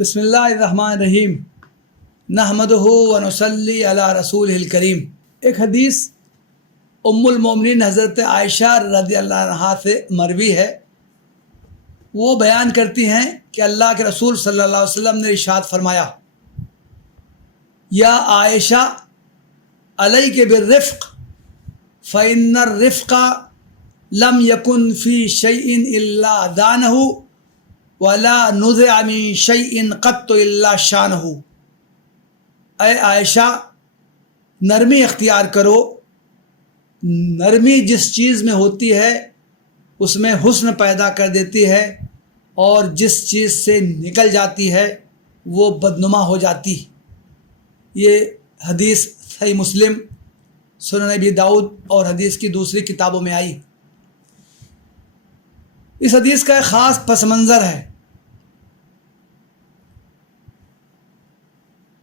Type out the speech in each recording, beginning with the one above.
بسم اللہ الرحمن الرحیم نحمدہ و نصلی علی رسول الکریم۔ ایک حدیث ام المومنین حضرت عائشہ رضی اللہ عنہا سے مروی ہے۔ وہ بیان کرتی ہیں کہ اللہ کے رسول صلی اللہ علیہ وسلم نے ارشاد فرمایا، یا عائشہ علیک بالرفق فإن الرفق لم یکن فی شیء الا دانہ ولا نزع من شیء قط الا شانہ۔ اے عائشہ، نرمی اختیار کرو۔ نرمی جس چیز میں ہوتی ہے اس میں حسن پیدا کر دیتی ہے، اور جس چیز سے نکل جاتی ہے وہ بدنما ہو جاتی۔ یہ حدیث صحیح مسلم، سنن ابی داؤد اور حدیث کی دوسری کتابوں میں آئی۔ اس حدیث کا ایک خاص پس منظر ہے۔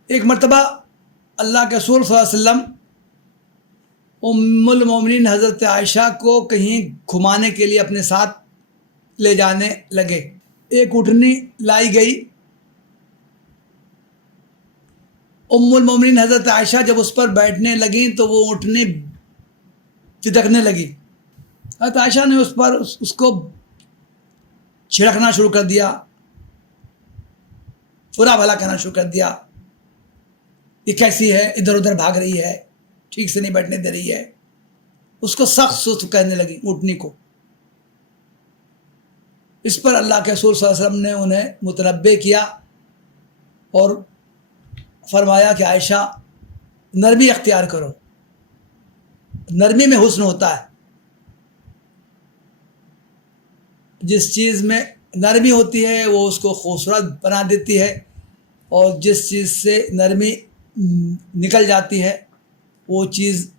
ایک مرتبہ اللہ کے رسول صلی اللہ علیہ وسلم ام المومنین حضرت عائشہ کو کہیں گھمانے کے لیے اپنے ساتھ لے جانے لگے۔ ایک اونٹنی لائی گئی۔ ام المومنین حضرت عائشہ جب اس پر بیٹھنے لگیں تو وہ اونٹنی پھدکنے لگی۔ حضرت عائشہ نے اس کو چھڑکنا شروع کر دیا، برا بھلا کہنا شروع کر دیا۔ یہ کیسی ہے، ادھر ادھر بھاگ رہی ہے، ٹھیک سے نہیں بیٹھنے دے رہی ہے۔ اس کو سخت سست کہنے لگی اونٹنی کو۔ اس پر اللہ کے رسول صلی اللہ علیہ وسلم نے انہیں متنبہ کیا اور فرمایا کہ عائشہ، نرمی اختیار کرو۔ نرمی میں حسن ہوتا ہے۔ جس چیز میں نرمی ہوتی ہے وہ اس کو خوبصورت بنا دیتی ہے، اور جس چیز سے نرمی نکل جاتی ہے وہ چیز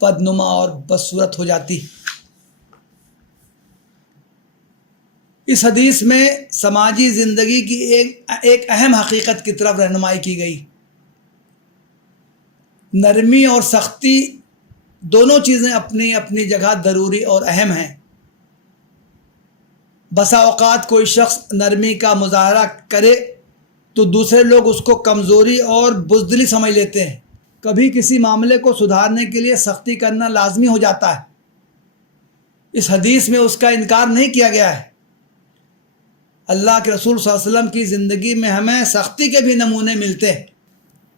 بدنما اور بدصورت ہو جاتی۔ اس حدیث میں سماجی زندگی کی ایک اہم حقیقت کی طرف رہنمائی کی گئی۔ نرمی اور سختی دونوں چیزیں اپنی اپنی جگہ ضروری اور اہم ہیں۔ بسا اوقات کوئی شخص نرمی کا مظاہرہ کرے تو دوسرے لوگ اس کو کمزوری اور بزدلی سمجھ لیتے ہیں۔ کبھی کسی معاملے کو سدھارنے کے لیے سختی کرنا لازمی ہو جاتا ہے۔ اس حدیث میں اس کا انکار نہیں کیا گیا ہے۔ اللہ کے رسول صلی اللہ علیہ وسلم کی زندگی میں ہمیں سختی کے بھی نمونے ملتے ہیں۔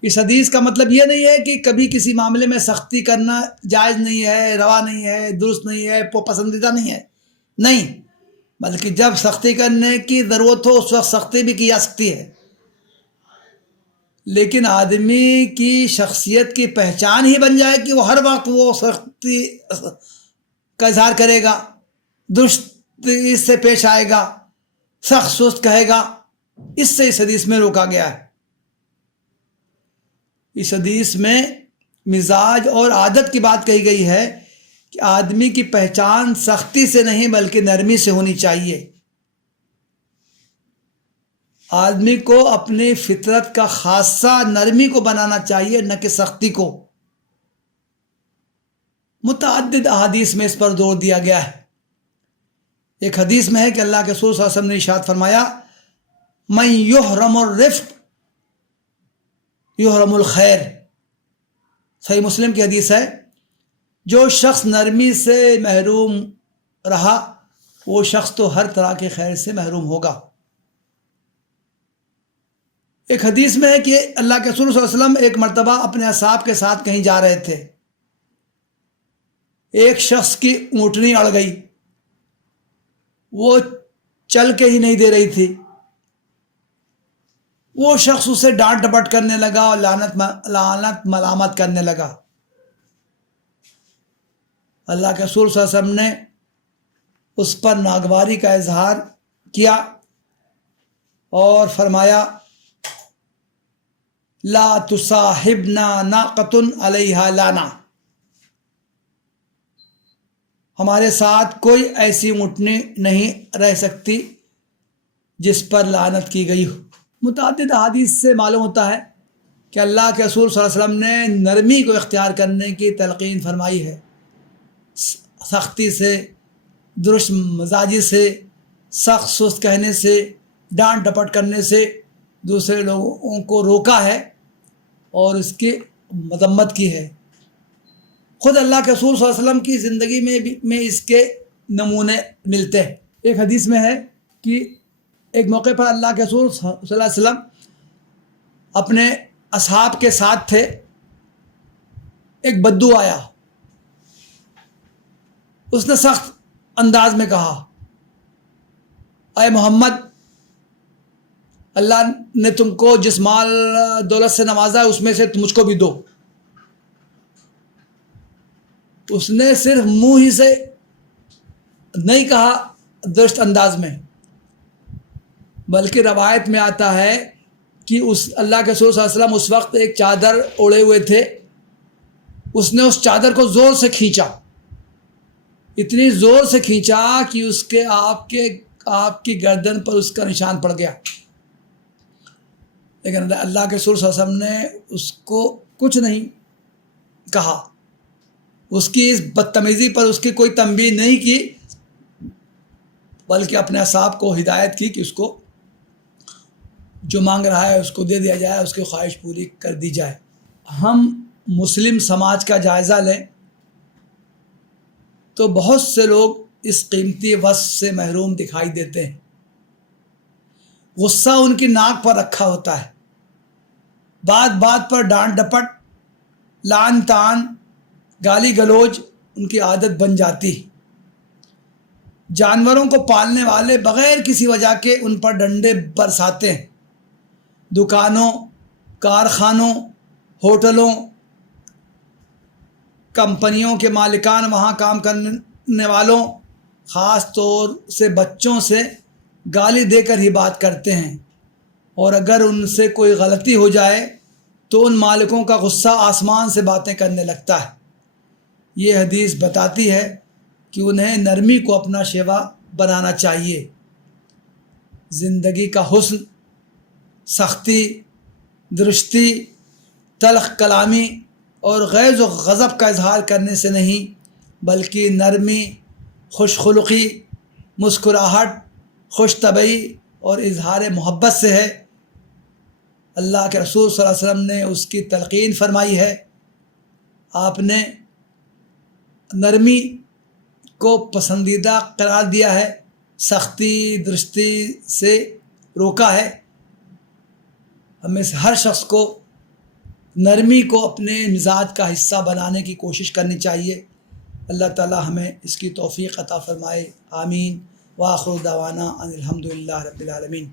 اس حدیث کا مطلب یہ نہیں ہے کہ کبھی کسی معاملے میں سختی کرنا جائز نہیں ہے، روا نہیں ہے، درست نہیں ہے، پسندیدہ نہیں ہے، نہیں، بلکہ جب سختی کرنے کی ضرورت ہو اس وقت سختی بھی کی جا سکتی ہے۔ لیکن آدمی کی شخصیت کی پہچان ہی بن جائے کہ وہ ہر وقت وہ سختی کا اظہار کرے گا، درستی سے پیش آئے گا، سخت سست کہے گا، اس سے اس حدیث میں روکا گیا ہے۔ اس حدیث میں مزاج اور عادت کی بات کہی گئی ہے کہ آدمی کی پہچان سختی سے نہیں بلکہ نرمی سے ہونی چاہیے۔ آدمی کو اپنی فطرت کا خاصہ نرمی کو بنانا چاہیے، نہ کہ سختی کو۔ متعدد احادیث میں اس پر زور دیا گیا ہے۔ ایک حدیث میں ہے کہ اللہ کے رسول صلی اللہ علیہ وسلم نے ارشاد فرمایا، من یحرم الرفق یحرم الخیر۔ صحیح مسلم کی حدیث ہے، جو شخص نرمی سے محروم رہا وہ شخص تو ہر طرح کے خیر سے محروم ہوگا۔ ایک حدیث میں ہے کہ اللہ کے رسول صلی اللہ علیہ وسلم ایک مرتبہ اپنے اصحاب کے ساتھ کہیں جا رہے تھے۔ ایک شخص کی اونٹنی اڑ گئی، وہ چل کے ہی نہیں دے رہی تھی۔ وہ شخص اسے ڈانٹ ڈپٹ کرنے لگا اور لعنت ملامت کرنے لگا۔ اللہ کے رسول صلی اللہ علیہ وسلم نے اس پر ناگواری کا اظہار کیا اور فرمایا، لا تصاحبنا ناقۃ علیہا لعنہ۔ ہمارے ساتھ کوئی ایسی اونٹنی نہیں رہ سکتی جس پر لعنت کی گئی ہو۔ متعدد احادیث سے معلوم ہوتا ہے کہ اللہ کے رسول صلی اللہ علیہ وسلم نے نرمی کو اختیار کرنے کی تلقین فرمائی ہے۔ سختی سے، درست مزاجی سے، سخت سست کہنے سے، ڈانٹ ڈپٹ کرنے سے دوسرے لوگوں کو روکا ہے اور اس کی مذمت کی ہے۔ خود اللہ کے رسول صلی اللہ علیہ وسلم کی زندگی میں اس کے نمونے ملتے ہیں۔ ایک حدیث میں ہے کہ ایک موقع پر اللہ کے رسول صلی اللہ علیہ وسلم اپنے اصحاب کے ساتھ تھے، ایک بدو آیا، اس نے سخت انداز میں کہا، اے محمد، اللہ نے تم کو جس مال دولت سے نوازا ہے اس میں سے مجھ کو بھی دو۔ اس نے صرف منہ ہی سے نہیں کہا درست انداز میں، بلکہ روایت میں آتا ہے کہ اللہ کے رسول صلی اللہ علیہ وسلم اس وقت ایک چادر اوڑھے ہوئے تھے، اس نے اس چادر کو زور سے کھینچا، اتنی زور سے کھینچا کہ اس کے آپ کی گردن پر اس کا نشان پڑ گیا، لیکن اللہ کے رسول صلی اللہ علیہ وسلم نے اس کو کچھ نہیں کہا، اس کی اس بدتمیزی پر اس کی کوئی تنبیہ نہیں کی، بلکہ اپنے اصحاب کو ہدایت کی کہ اس کو جو مانگ رہا ہے اس کو دے دیا جائے، اس کی خواہش پوری کر دی جائے۔ ہم مسلم سماج کا جائزہ لیں تو بہت سے لوگ اس قیمتی وصف سے محروم دکھائی دیتے ہیں، غصہ ان کی ناک پر رکھا ہوتا ہے، بات بات پر ڈانٹ ڈپٹ، لعن طعن، گالی گلوچ ان کی عادت بن جاتی۔ جانوروں کو پالنے والے بغیر کسی وجہ کے ان پر ڈنڈے برساتے ہیں، دکانوں، کارخانوں، ہوٹلوں، کمپنیوں کے مالکان وہاں کام کرنے والوں، خاص طور سے بچوں سے گالی دے کر ہی بات کرتے ہیں، اور اگر ان سے کوئی غلطی ہو جائے تو ان مالکوں کا غصہ آسمان سے باتیں کرنے لگتا ہے۔ یہ حدیث بتاتی ہے کہ انہیں نرمی کو اپنا شیوا بنانا چاہیے۔ زندگی کا حسن سختی، درستی، تلخ کلامی اور غیظ و غضب کا اظہار کرنے سے نہیں، بلکہ نرمی، خوش خلقی، مسکراہٹ، خوش طبعی اور اظہار محبت سے ہے۔ اللہ کے رسول صلی اللہ علیہ وسلم نے اس کی تلقین فرمائی ہے، آپ نے نرمی کو پسندیدہ قرار دیا ہے، سختی درستی سے روکا ہے۔ ہمیں سے ہر شخص کو نرمی کو اپنے مزاج کا حصہ بنانے کی کوشش کرنی چاہیے۔ اللہ تعالی ہمیں اس کی توفیق عطا فرمائے، آمین۔ وآخر دعوانا ان الحمد للہ رب العالمین۔